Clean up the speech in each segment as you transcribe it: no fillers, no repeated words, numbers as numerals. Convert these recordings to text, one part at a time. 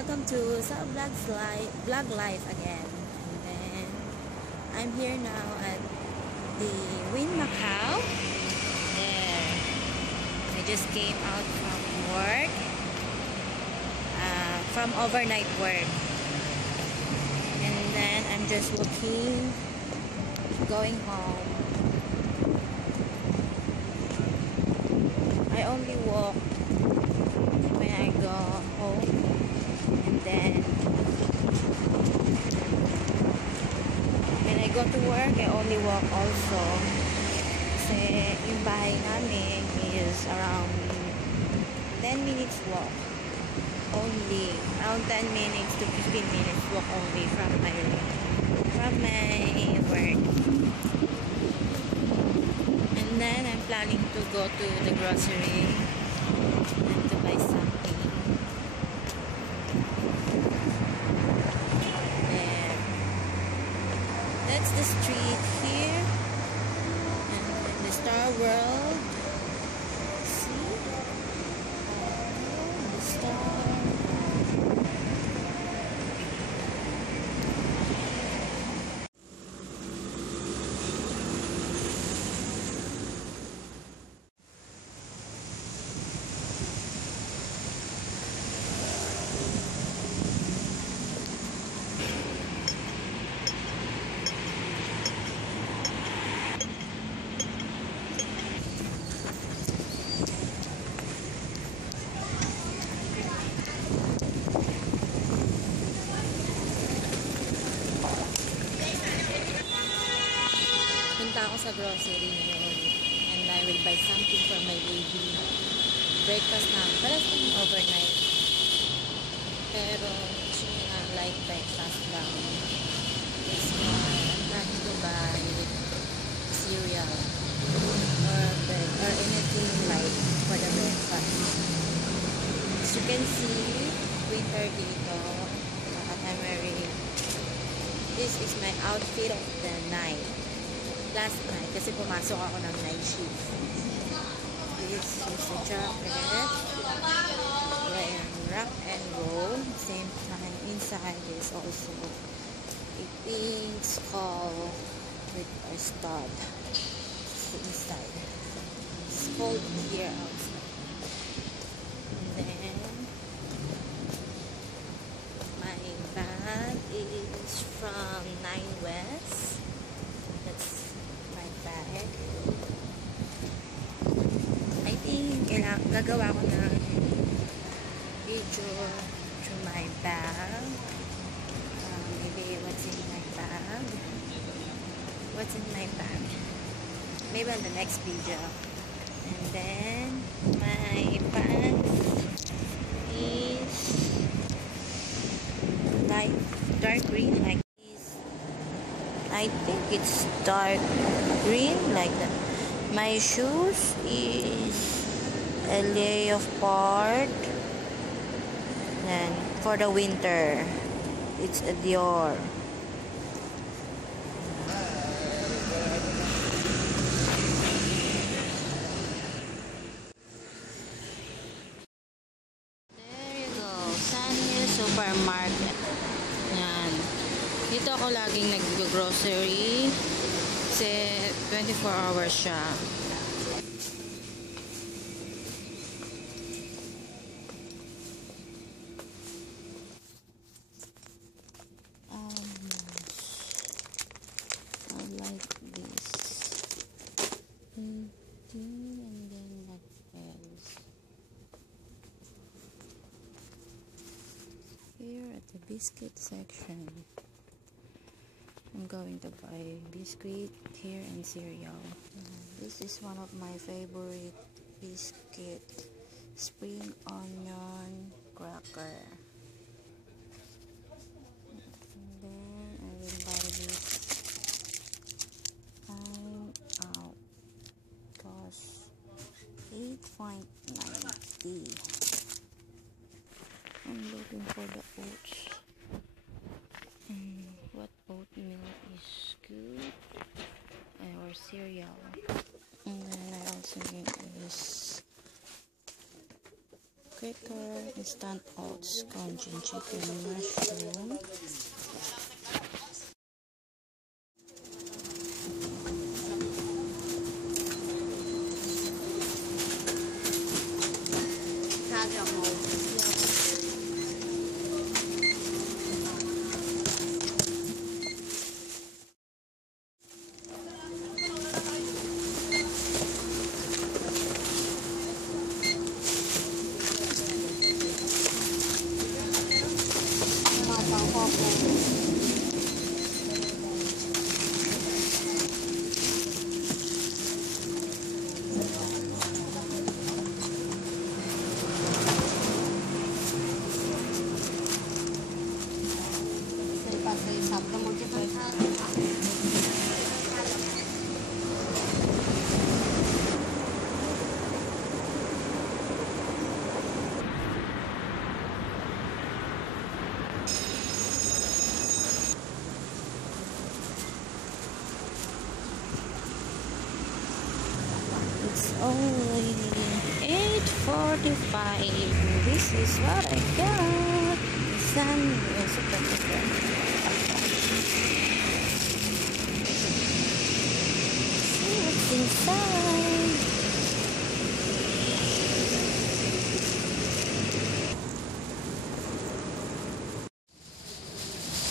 welcome to Sa Vlog Life again. And then I'm here now at the Wynn Macau. There, I just came out from work, from overnight work, and then I'm just walking, going home. I only walk when I go home, and then when I go to work, I only walk also. Kasi yung bahay namin is around 10 minutes walk only. Around 10 minutes to 15 minutes walk only from my work. And then I'm planning to go to the grocery and to buy something. There. That's the street here. And then the Star World. See? The star. Punta ako sa grocery ngayon and I will buy something for my baby. Breakfast na. Parang overnight. Pero she like breakfast lang. This one, I'm planning to buy cereal or bread or anything like for the breakfast. As you can see, winter dito. I'm wearing, this is my outfit of the night. Last night, kasi pumasok ako ng night shift. This is a jacket. Wearing rock and roll. Same time, inside is also a pink skull with a stud. Inside. It's cold here outside. And then, my bag is from Nine West. That's my bag. I think gagawa ko ng video to my bag. Maybe what's in my bag. What's in my bag? Maybe on the next video. And then my pants is like dark green like this. I think it's dark green like that. My shoes is a leopard. And for the winter, it's a Dior. There you go, Sanyo Supermarket. Yan. Dito ako laging nag-grocery kasi 24 hours siya. I like this. And then what else? Here at the biscuit section. I'm going to buy biscuit here and cereal. This is one of my favorite biscuit, spring onion cracker. And then I will buy this. Time out. Cost 8.90. I'm looking for the oats. What oatmeal is good, or cereal. And then I also need this sticker, instant oats, congee chicken, mushroom. It's only 8:45. This is what I got. The sun is super different. See what's inside.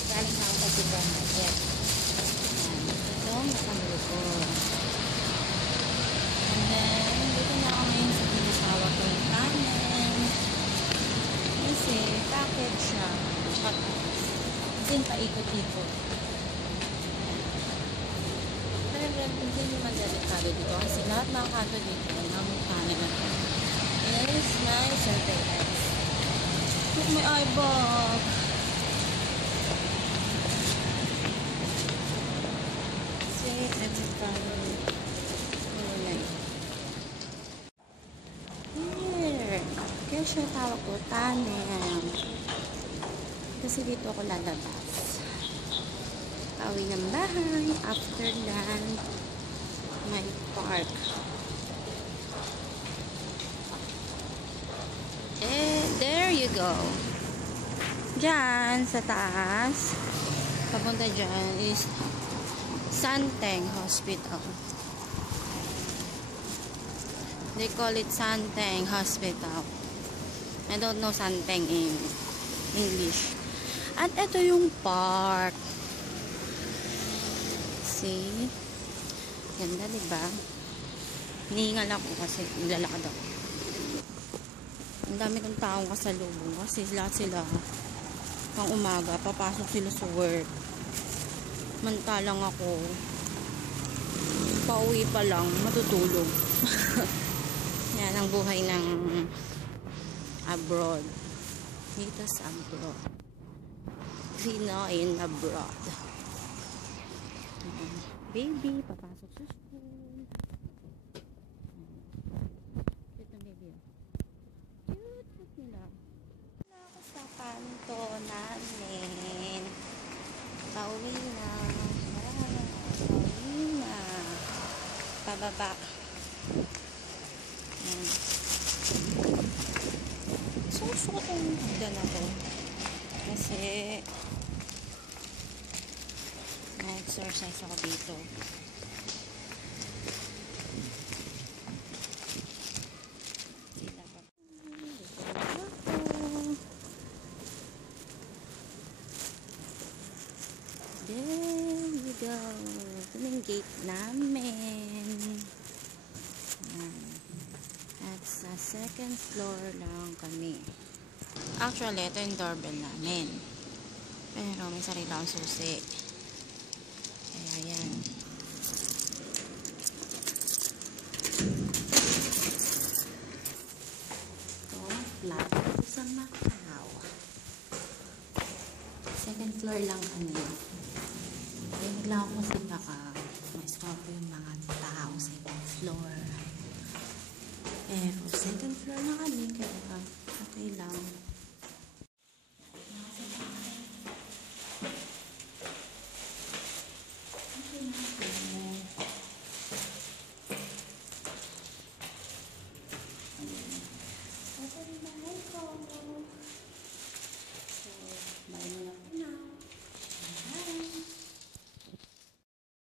Galing na ako sa supermarket. Ito, makamili ko. And then, dito na ako ngayon sa tinatawag ko yung kanin. Kasi, packet siya. Kasi paikot-ikot. Pero, hindi naman delikado dito. Kasi lahat ng kanto dito, ng kanin na ito. Is my surveillance. Look, my eye bag. See, it's from here. Kaya siya tawag ko tanim. Kasi dito ako lalabas. Pauwi ng bahay. After that, may park. Eh, there you go. Diyan, sa taas. Papunta dyan is Santeng Hospital. They call it Santeng Hospital. I don't know Santeng in English. At ito yung park. See? Ganda, diba? Hinihingal ako kasi naglalakad ako. Ang dami kong taong kasalubong kasi lahat sila pang umaga, papasok sila sa work. Mantalang ako pauwi pa lang, matutulog. Yan ang buhay ng abroad. Dito sa abroad. Pinoy in abroad. Baby, papasok sa school. Cute na baby. Cute nila. Wala ako sa kanto namin. Pauwi na. Pauwi na. Pababa. So, gusto ko itong hagdan ako. Kasi na-exercise ako dito. Dito pa. There you go. Ito na yung gate namin. At sa second floor lang kami. Actually, ito yung doorbell namin. Pero may sarili akong susi. Kaya yan. Ito, flat sa Macau. Second floor lang kami. Bigla ako kasi baka ma-stop yung mga tao sa ibang floor. Pero second floor na kami, kaya okay lang.